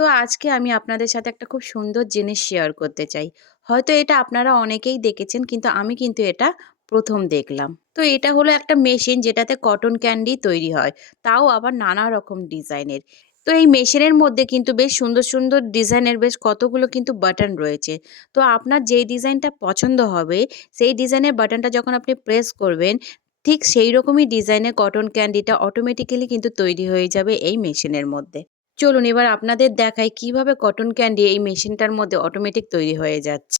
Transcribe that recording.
তো আজকে আমি আপনাদের সাথে একটা খুব সুন্দর জিনিস শেয়ার করতে চাই। হয়তো এটা আপনারা অনেকেই দেখেছেন কিন্তু আমি কিন্তু এটা প্রথম দেখলাম। তো এটা হলো একটা মেশিন যেটাতে কটন ক্যান্ডি তৈরি হয়। তাও আবার নানা রকম ডিজাইনের। তো এই মেশিনের মধ্যে কিন্তু বেশ সুন্দর, সুন্দর ডিজাইনের বেশ কতগুলো কিন্তু বাটন রয়েছে। তো আপনার যেই ডিজাইনটা পছন্দ হবে সেই ডিজাইনের বাটনটা যখন আপনি প্রেস করবেন ঠিক সেই রকমই ডিজাইনের কটন ক্যান্ডিটা অটোমেটিক্যালি কিন্তু তৈরি হয়ে যাবে এই মেশিনের মধ্যে। চলুন এবার আপনাদের দেখাই কীভাবে কটন ক্যান্ডি এই মেশিনটার মধ্যে অটোমেটিক তৈরি হয়ে যাচ্ছে।